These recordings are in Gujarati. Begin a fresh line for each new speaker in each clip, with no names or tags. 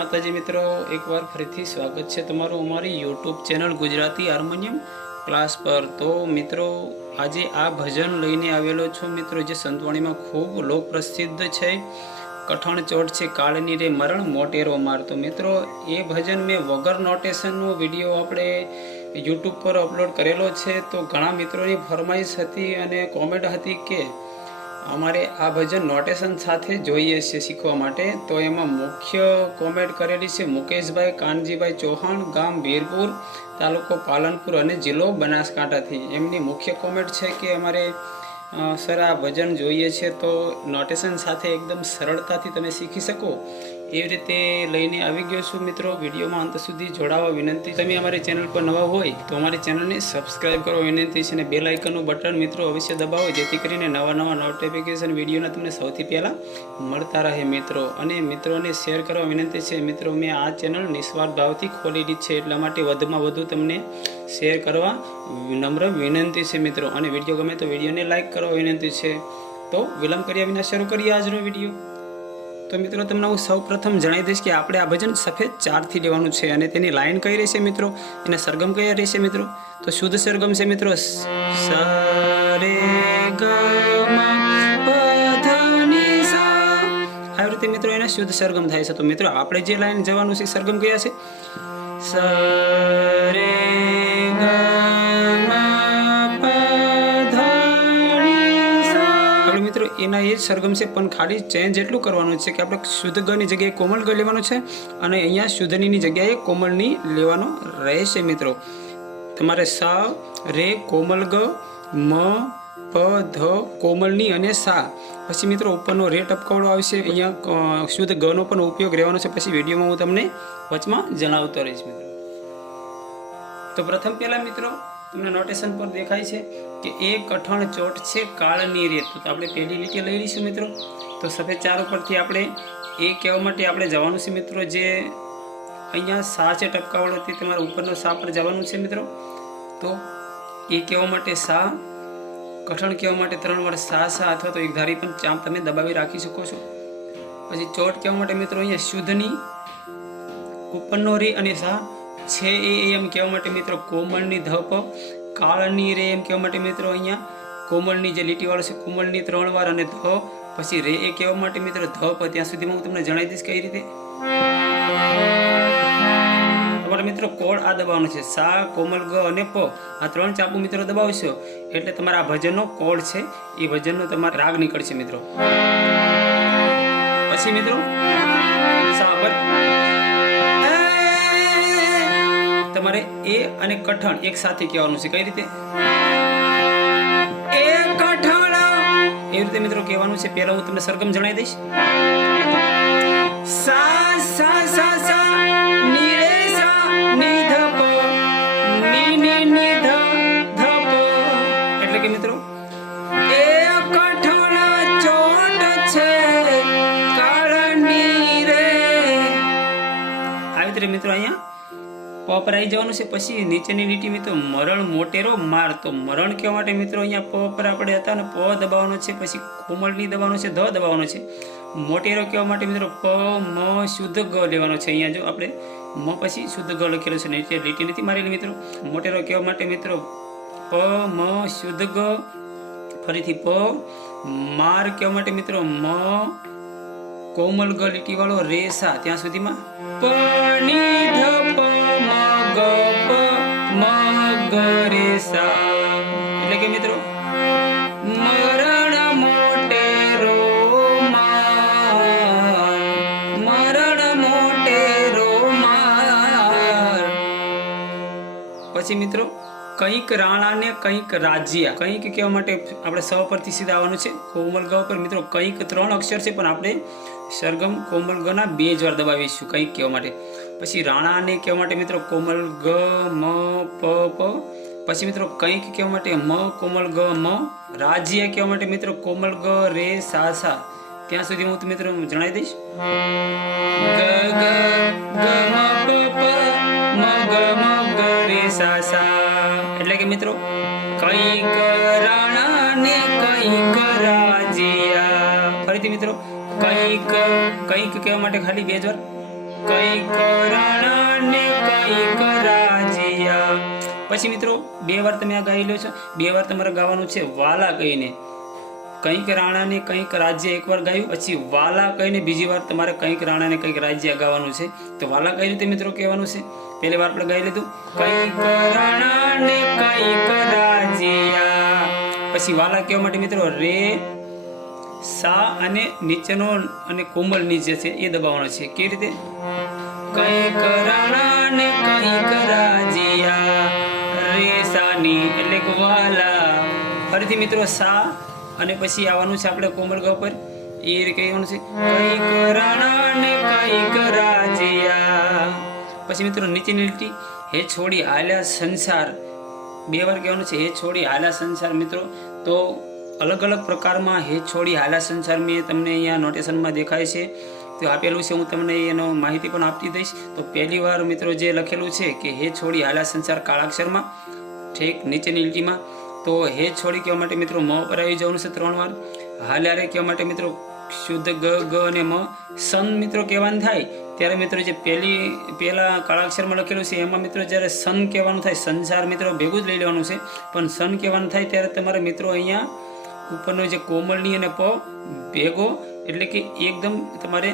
માતાજી મિત્રો, એકવાર ફરીથી સ્વાગત છે તમારું અમારી YouTube channel Gujarati harmonium class પર. તો મિત્રો, આજે આ ભજન લઈને આવેલો છું મિત્રો, જે સંતવાણીમાં ખૂબ લોકપ્રસિદ્ધ છે. કઠણ ચોટ છે, કાળની રે મરણ, મોટેરો માર. તો મિત્રો, એ ભજન મેં વગર નોટેશનનો વીડિયો આપણે યુટ્યુબ પર અપલોડ કરેલો છે. તો ઘણા મિત્રોની ફરમાઈશ હતી અને કોમેન્ટ હતી કે અમારે આ ભજન નોટેશન સાથે જોઈએ છે શીખવા માટે. તો એમાં મુખ્ય કોમેન્ટ કરેલી છે મુકેશભાઈ કાનજીભાઈ ચૌહાણ, ગામ વીરપુર, તાલુકો પાલનપુર અને જિલ્લો બનાસકાંઠાથી. એમની મુખ્ય કોમેન્ટ છે કે અમારે સર આ ભજન જોઈએ છે તો નોટેશન સાથે એકદમ સરળતાથી તમે શીખી શકો. એવી રીતે લઈને આવી ગયો છું મિત્રો. વિડીયોમાં અંત સુધી જોડાવા, વિનંતી. તમે અમારી ચેનલ પર નવા હોય તો અમારી ચેનલને સબસ્ક્રાઇબ કરવા વિનંતી છે. અને બેલ આઇકનનું બટન મિત્રો અવશ્ય દબાવો, જેથી કરીને નવા નવા નોટિફિકેશન વિડીયોના તમને સૌથી પહેલાં મળતા રહે મિત્રો. અને મિત્રોને શેર કરવા વિનંતી છે, મિત્રો, મેં આ ચેનલ નિસ્વાર્થ ભાવથી ખોલેલી છે, એટલા માટે વધુમાં વધુ તમને શેર કરવા નમ્ર વિનંતી છે, મિત્રો. અને વીડિયો ગમે તો વિડીયોને લાઇક કરવા વિનંતી છે. તો વિલંબ કર્યા વિના શરૂ કરીએ આજનો વીડિયો. તો મિત્રો, તમને હું સૌ પ્રથમ જણાવી દઈશ કે આપણે આ ભજન સફેદ ચારથી લેવાનું છે અને તેની લાઈન કઈ રહેશે મિત્રો? એના સરગમ કયા રહેશે મિત્રો? તો શુદ્ધ સરગમ છે મિત્રો. સરે આવી રીતે મિત્રો એને શુદ્ધ સરગમ થાય છે. તો મિત્રો, આપણે જે લાઈન જવાનું છે સરગમ કયા છે? સ એના એ જ સરગમ છે, પણ ખાલી ચેન્જ એટલું કરવાનું છે કે આપણે શુદ્ધ ગની જગ્યાએ કોમળ ગ લેવાનું છે અને અહીંયા શુદ્ધનીની જગ્યાએ કોમળની લેવાનો રહેશે મિત્રો. તમારે સ, રે કોમલ ગ, મ, પ, ધ કોમલની અને સા. પછી મિત્રો ઉપરનો રે ટપકાવડો આવશે, અહીંયા શુદ્ધ ગનો પણ ઉપયોગ રહેવાનો છે. પછી વિડીયોમાં હું તમને વચમાં જણાવતો રહીશ મિત્રો. તો પ્રથમ પહેલાં મિત્રો તમને નોટેશન પર દેખાય છે કે એ કઠણ ચોટ છે કાળની રેત. તો આપણે પહેલી લીટી લઈ લઈશું મિત્રો. તો સફેદ ચાર ઉપરથી આપણે એ કહેવા માટે આપણે જવાનું છે મિત્રો જે અહીંયા સા છે તે તમારા ઉપરનો સા પર જવાનું છે મિત્રો. તો એ કહેવા માટે સા, કઠણ કહેવા માટે ત્રણ વાર સા સા અથવા તો એક ધારી પણ ચામ તમે દબાવી રાખી શકો છો. પછી ચોટ કહેવા માટે મિત્રો અહીંયા શુદ્ધની, ઉપરનો રે અને સા છે એ એમ કહેવા માટે મિત્રો કોમળની ધપ, કાળની રે એમ કહેવા માટે મિત્રો અહીંયા. કોમળની જે લીટીવાળો છે કોમળની ત્રણ વાર અને ધ પછી રે એ કહેવા માટે મિત્રો ધપ, ત્યાં સુધીમાં હું તમને જણાવી દઈશ કઈ રીતે. મિત્રો કોડ આ દબાવવાનો છે. સા કોમલ ગ અને પ. આ ત્રણ ચાપુ મિત્રો દબાવશો એટલે તમારા ભજનનો કોડ છે, એ ભજનનો તમારો રાગ નીકળશે મિત્રો. પછી મિત્રો, સા તમારે એ અને કઠણ એક સાથે કહેવાનું છે. કઈ રીતે? એ કઠણ. એવી રીતે મિત્રો કહેવાનું છે. પહેલા હું તમને સરગમ જણાવી દઈશ. સા સા સા સા. પ પર આવી જવાનું છે પછી નીચેની લીટી મિત્રો મરણ મોટેરો માર. તો મરણ કહેવા માટે મિત્રો અહીંયા પ પર આપણે હતા ને પ દબાવવાનો છે, પછી કોમળની દબાવવાનો છે, ધ દબાવવાનો છે. મોટેરો કહેવા માટે મિત્રો પ, મ, શુદ્ધ ગ લેવાનો છે અહીંયા જો આપણે. મ પછી શુદ્ધ ગ લખેલો છે, નીચે લીટી નથી મારેલી મિત્રો. મોટેરો કહેવા માટે મિત્રો પ, મ, શુદ્ધ ગ, ફરીથી પ, માર કહેવા માટે મિત્રો મ કોમલ ગ લીટી વાળો રેસા. ત્યાં સુધીમાં પની ધ પ મ ગ પ મ એટલે કે મિત્રો પછી મિત્રો, કંઈક રાણાને કંઈક રાજ્યા, કંઈક કહેવા માટે આપણે સ પરથી સીધા આવવાનું છે કોમલ ગ પર. મિત્રો, કંઈક ત્રણ અક્ષર છે, પણ આપણે સરગમ કોમલ ગના બે જ વાર દબાવીશું કંઈક કહેવા માટે. પછી રાણાને કહેવા માટે મિત્રો કોમલ ગ, મ, પ પ. પછી મિત્રો કંઈક કહેવા માટે મ, કોમલ ગ, મ. રાજ્ય કહેવા માટે મિત્રો કોમલ ગ, રે, સા સા. ત્યાં સુધી હું મિત્રો જણાવી દઈશ. ગ ગ ગ, મ, પ પ. મ, ગ મ, ગ, રે, સા સા. એટલે કે મિત્રો કંઈક રાણાને કંઈક રાજ્યા. ફરીથી મિત્રો કંઈક કંઈક કહેવા માટે ખાલી બે જ વાર. કંઈક કરણ ને કંઈક રાજ્યા પછી મિત્રો, બે વાર તમે આ ગાઈ લો છો. બે વાર તમારે ગાવાનું છે વાલા કહીને. કંઈક રાણાને કંઈક રાજ્ય એકવાર ગાયું, પછી વાલા કહીને બીજી વાર તમારે કંઈક રાણા ને કંઈક રાજ્ય ગાવાનું છે. તો વાલા કઈ રીતે મિત્રો કહેવાનું છે? પહેલી વાર આપણે ગાઈ લીધું. કંઈક રાણાને કંઈક રાજ્યા. પછી વાલા કહેવા માટે મિત્રો, રે સા અને નીચેનો અને કોમલ નીચે છે એ દબાવવાનો છે. કેવી રીતે? કઈ કરાણા ને કંઈક કરાજિયા રે સાની એટલે કે વાલા. ફરીથી મિત્રો સા અને પછી આવવાનું છે આપણે કોમલ ગ પર. એ કહેવાનું છે? કઈ કરાણા ને કંઈક રાજ્યા પછી મિત્રો નીચેની લીટી હે છોડી હાલ્યા સંસાર. બે વાર કહેવાનું છે, હે છોડી હાલ્યા સંસાર મિત્રો. તો અલગ અલગ પ્રકારમાં હે છોડી હાલ્યા સંસાર મેં તમને અહીંયા નોટેશનમાં દેખાય છે. તો આપેલું છે, હું તમને એનો માહિતી પણ આપતી દઈશ. તો પહેલી વાર મિત્રો જે લખેલું છે કે હે છોડી હાલ્યા સંસાર કાળાક્ષરમાં, ઠીક નીચેની લીટીમાં. તો હે છોડી કહેવા માટે મિત્રો મ પર આવી જવાનું છે ત્રણ વાર. હાલ્યારે કહેવા માટે મિત્રો શુદ્ધ ગ ગ અને મ સન મિત્રો કહેવાનું થાય. ત્યારે મિત્રો જે પહેલી, પહેલા કાળાક્ષરમાં લખેલું છે, એમાં મિત્રો જ્યારે સન કહેવાનું થાય, સંસાર મિત્રો ભેગું જ લઈ લેવાનું છે. પણ સન કહેવાનું થાય ત્યારે તમારે મિત્રો અહીંયા ઉપરનો જે કોમળની અને પ ભેગો, એટલે કે એકદમ તમારે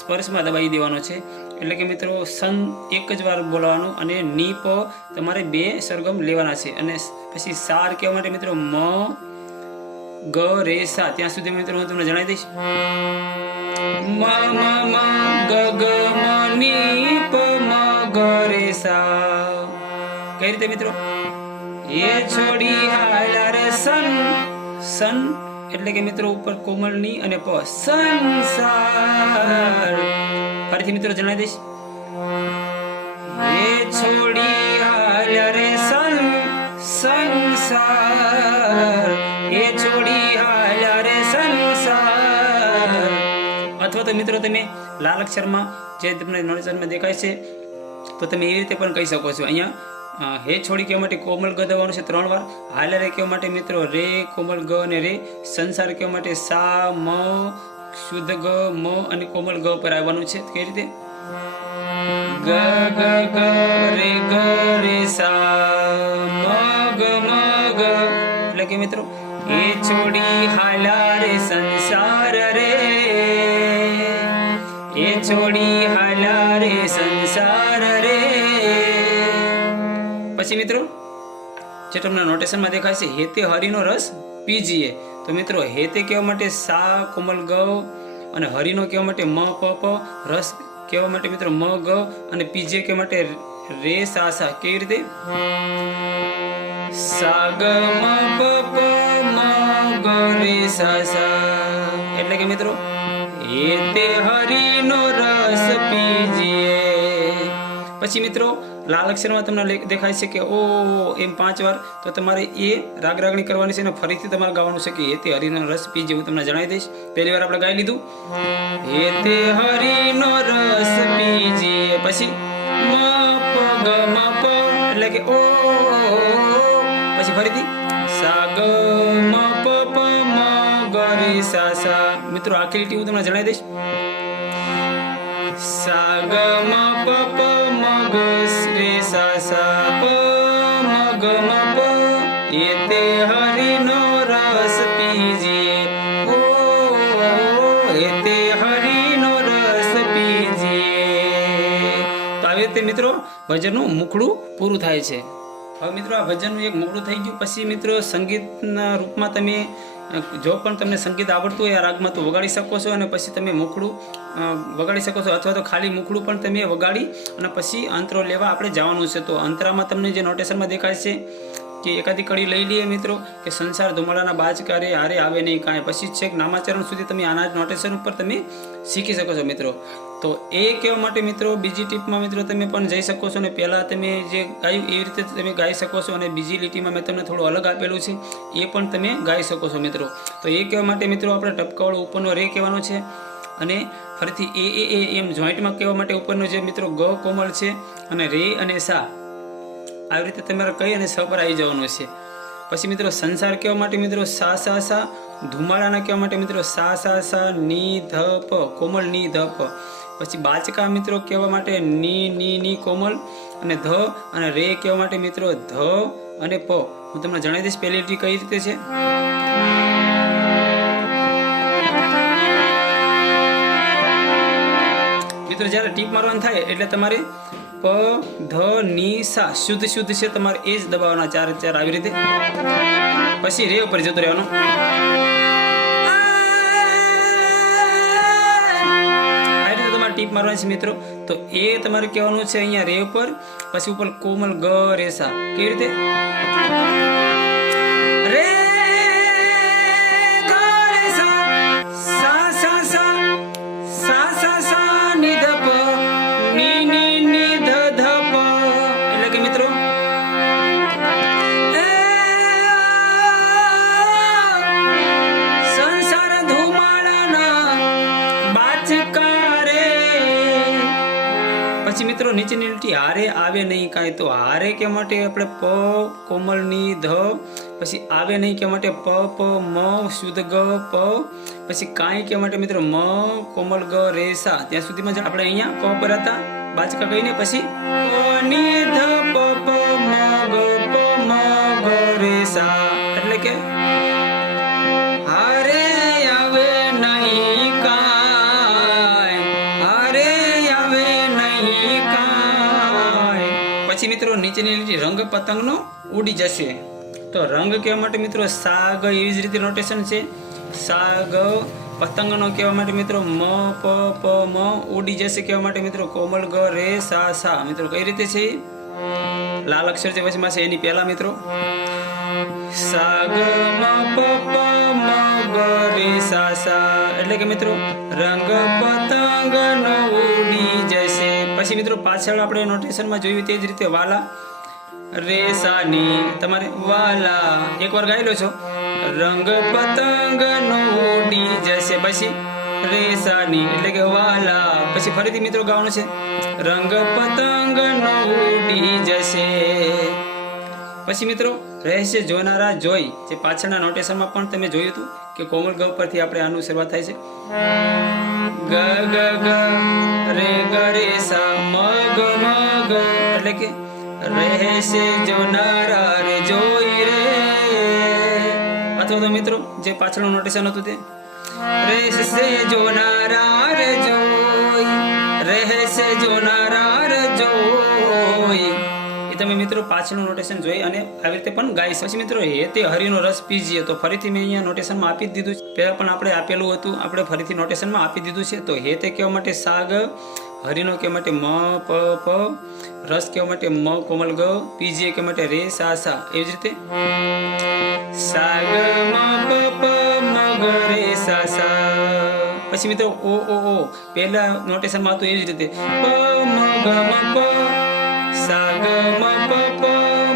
સ્પર્શમાં દબાવી દેવાનો છે. એટલે કે મિત્રો, સન એક જ વાર બોલવાનું અને ની, પ તમારે બે સરગમ લેવાના છે. અને પછી સાર કહેવા માટે મિત્રો, મ, ગ, રે, સા, ત્યાં સુધી મિત્રો હું તમને જણાવી દઈશ. મ મ મ, ગ ગ, મ, ની, પ, મ, ગ, રે, સા. કઈ રીતે મિત્રો? એ છોડી હાલ રે સન સન, એટલે કે મિત્રો ઉપર કોમળની અને પ, સંસાર. ફરીથી મિત્રો જણાવી દઈશ. એ છોડી હાલ રે સન, સંસાર. એ છોડી હાલ રે સંસાર. અથવા તો મિત્રો તમે લાલ અક્ષરમાં જે તમને નોટિસમાં દેખાય છે, તો તમે એ રીતે પણ કહી શકો છો. અહીંયા હે છોડી કહેવા માટે કોમલ ગ દબાવવાનું છે ત્રણ વાર. હાલ રે કહેવા માટે મિત્રો રે, કોમલ ગ અને રે. સંસાર કહેવા માટે સા, મ, શુદ્ધ ગ, મ અને કોમલ ગ પર આવવાનું છે. કઈ રીતે? ગ ગ ગ, રે ગ, રે, સા, મ, ગ મ, ગ. એટલે કે મિત્રો, એ છોડી હાલા રે સંસાર રે. એ છોડી પછી મિત્રો, જે તમને નોટેશનમાં દેખાય છે, હેતે હરિનો રસ પીજીએ. તો મિત્રો, હેતે કહેવા માટે સા, કોમલ, ગ અને હરિનો કહેવા માટે મ, પ પ, રસ કહેવા માટે મિત્રો મ, ગ અને પીજે કહેવા માટે રે, સા સા. કેવી રીતે? સા ગ મ પ પ, મ, ગ, રે, સા સા. એટલે કે મિત્રો, હેતે હરિનો રસ પીજીએ. પછી મિત્રો લાલ અક્ષરમાં તમને દેખાય છે કે ઓ એમ પાંચ વાર. તો તમારે એ રાગ રાગણી કરવાની છે અને ફરીથી તમારે ગાવાનું છે કે, એ તે હરિનો રસ પીજે હું તમને જણાવી દઈશ. પહેલી વાર આપણે ગાઈ લીધું. એ તે હરિનો રસ પીજે પછી પ પ. એટલે કે ઓ પછી ફરીથી, સા, ગ, મ, પ પ, મ, ગ, રે, સા સા. મિત્રો આખી લીટી હું તમને જણાવી દઈશ? સા, ગ, મ, પ પ, મ, ગ સા એ તે હરિનો રસ પીજીએ ઓ એ તે હરિનો રસ પીજીએ તો આવી રીતે મિત્રો ભજનનું મુખડું પૂરું થાય છે હવે મિત્રો આ ભજનનું એક મોકળું થઈ ગયું. પછી મિત્રો સંગીતના રૂપમાં તમે જો પણ તમને સંગીત આવડતું હોય આ રાગમાં તો વગાડી શકો છો અને પછી તમે મુખડું વગાડી શકો છો અથવા તો ખાલી મુખડું પણ તમે વગાડી અને પછી અંતરો લેવા આપણે જવાનું છે. તો અંતરામાં તમને જે નોટેશનમાં દેખાય છે કે એકાદી કડી લઈ લઈએ મિત્રો, કે સંસાર ધુમાડાના બાજકારે હારે આવે નહીં કાંઈ. પછી છેક નામાચરણ સુધી તમે આના જ નોટેશન ઉપર તમે શીખી શકો છો મિત્રો. તો એ કહેવા માટે મિત્રો, બીજી ટીપમાં મિત્રો તમે પણ જઈ શકો છો અને પહેલાં તમે જે ગાયું એવી રીતે તમે ગાઈ શકો છો અને બીજી લીટીમાં મેં તમને થોડું અલગ આપેલું છે, એ પણ તમે ગાઈ શકો છો મિત્રો. તો એ કહેવા માટે મિત્રો આપણે ટપકાવાળો ઉપરનો રે કહેવાનો છે અને ફરીથી એ એ એ, એમ જોઈન્ટમાં કહેવા માટે ઉપરનો જે મિત્રો ગ કોમળ છે અને રે અને સા, આવી રીતે તમારે કઈ અને સ પર આવી જવાનું છે. પછી મિત્રો સંસાર કહેવા માટે મિત્રો સા સા સા, ધુમાડાના કહેવા માટે મિત્રો સા સા સા, ની, ધ, પ, કોમળ, ની, ધ, પ. પછી બાચકા મિત્રો કહેવા માટે ની ની ની કોમલ અને ધ અને રે કહેવા માટે મિત્રો ધ અને પ. હું તમને જણાવી દઈશ પહેલી કઈ રીતે છે. મિત્રો જ્યારે ટીપ મારવાનું થાય એટલે તમારે પ, ધ, ની, સા શુદ્ધ શુદ્ધ છે. તમારે એ જ દબાવવાના ચાર ચાર આવી રીતે. પછી રે ઉપર જતો રહેવાનો. છે મિત્રો? તો એ તમારે કહેવાનું છે અહીંયા રે ઉપર, પછી ઉપર કોમલ ગ રેસા. કેવી રીતે? રે ગ રે પછી મિત્રો નીચેની લીટી હારે આવે નહીં કાંઈ. તો હારે કે માટે આપણે પ કોમલની ધ, પછી આવે નહીં કે માટે પ પ, મ, શુદ્ધ ગ, પ, પછી કાંઈ કે માટે મિત્રો મ, કોમલ, ગ, રેસા. ત્યાં સુધીમાં આપણે અહીંયા પ પર હતા. બાચકા કહીને પછી પછી મિત્રો નીચેની લીટી રંગ પતંગનો ઉડી જશે. તો રંગ કહેવા માટે મિત્રો સાગ એવી જ રીતે નોટેશન છે. સાગ પતંગનો કહેવા માટે મિત્રો મ, પ પ, મ ઉડી જશે કહેવા માટે મિત્રો કોમલ, ગ, રે, સા સા. મિત્રો કઈ રીતે છે? લાલ અક્ષર છે પછી માં છે એની પહેલા મિત્રો. સાગ, મ, પ પ, મ, ગ, રે, સા સા. એટલે કે મિત્રો રંગ પતંગનો ઉડી પછી મિત્રો પાછળ આપણે નોટેશનમાં જોયું તે જ રીતે વાલા રે સા ની. તમારે વાલા, એકવાર ગાયેલો છો રંગ પતંગ નો ઉડી જશે. પછી રે સા ની, એટલે કે વાલા. પછી ફરીથી મિત્રો ગાવાનું છે. રંગ પતંગ નો ઉડી જશે. પછી મિત્રો રહેશે જોનારા જોઈ, જે પાછળના નોટેશનમાં પણ તમે જોયું હતું કે કોમલ ગ પરથી આપણે આનું શરૂઆત થાય છે. ગ ગ ગ, રે ગ, રે, સા, મ, ગ મ, ગ. એટલે કે રહેશે જોનારા રે, જોઈ રે. અથવા તો મિત્રો, જે પાછળનું નોટેશન હતું તે. રહેશે જોનારા રે, જોઈ. રહેશે જોનારા રે, જોઈ. એ તમે મિત્રો પાછળનું નોટેશન જોઈ અને આવી રીતે પણ ગાઈ પછી મિત્રો એ તે હરિનો રસ પીજીએ તો ફરીથી મેં અહીંયા નોટેશનમાં આપી દીધું છે. પહેલાં પણ આપણે આપેલું હતું. આપણે ફરીથી નોટેશનમાં આપી દીધું છે. તો હે તે કહેવા માટે સાગ, હરિનો કહેવા માટે મ, પ પ, રસ કહેવા માટે મ, કોમલ ગ પીજીએ કહેવા માટે રે, સા સા. એવી જ રીતે. સાગ, મ, પ પ, મ, ગ, રે, સા સા. પછી મિત્રો ઓ ઓ ઓ. પહેલા નોટેશનમાં હતું એવી જ રીતે. પ, મ, ગ, મ, પ ગ મ પ પ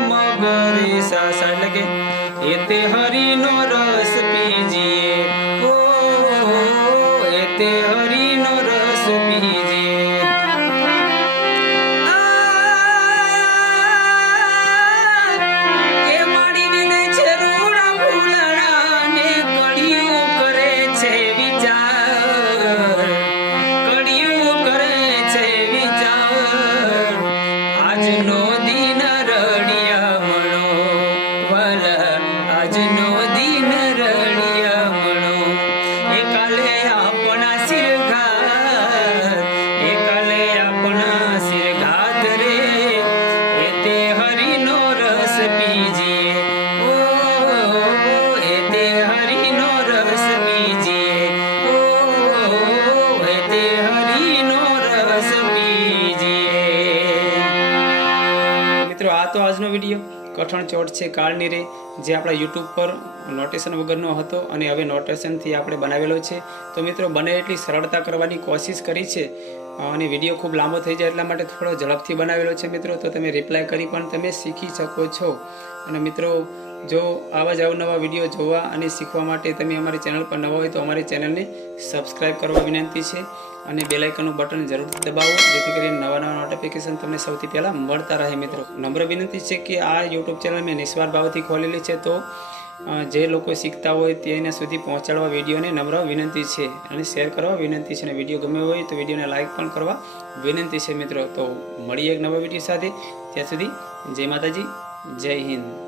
મ ગ રે સા સા એટલે કે એ તે હરિનો રસ પીજીએ. કઠણ ચોટ છે કાળની રે, જે આપણા યુટ્યુબ પર નોટેશન વગરનો હતો અને હવે નોટેશનથી આપણે બનાવેલો છે. તો મિત્રો, બને એટલી સરળતા કરવાની કોશિશ કરી છે. અને વીડિયો ખૂબ લાંબો થઈ જાય એટલા માટે થોડો ઝડપથી બનાવેલો છે મિત્રો. તો તમે રિપ્લાય કરી પણ તમે શીખી શકો છો. અને મિત્રો જો આવા જ અવનવા વીડિયો જોવા અને શીખવા માટે તમે અમારી ચેનલ પર નવા હોય તો અમારી ચેનલને સબસ્ક્રાઈબ કરવા વિનંતી છે અને બેલાઇકનનું બટન જરૂરથી દબાવો, જેથી કરીને નવા નવા નોટિફિકેશન તમને સૌથી પહેલાં મળતા રહે મિત્રો. નમ્ર વિનંતી છે કે આ યુટ્યુબ ચેનલ મેં નિસ્વાર્થ ભાવથી ખોલેલી છે તો જે લોકો શીખતા હોય તેના સુધી પહોંચાડવા વિડીયોને નમ્ર વિનંતી છે અને શેર કરવા વિનંતી છે અને વીડિયો ગમ્યો હોય તો વિડીયોને લાઇક પણ કરવા વિનંતી છે મિત્રો. તો મળીએ એક નવા વીડિયો સાથે. ત્યાં સુધી જય માતાજી, જય હિન્દ.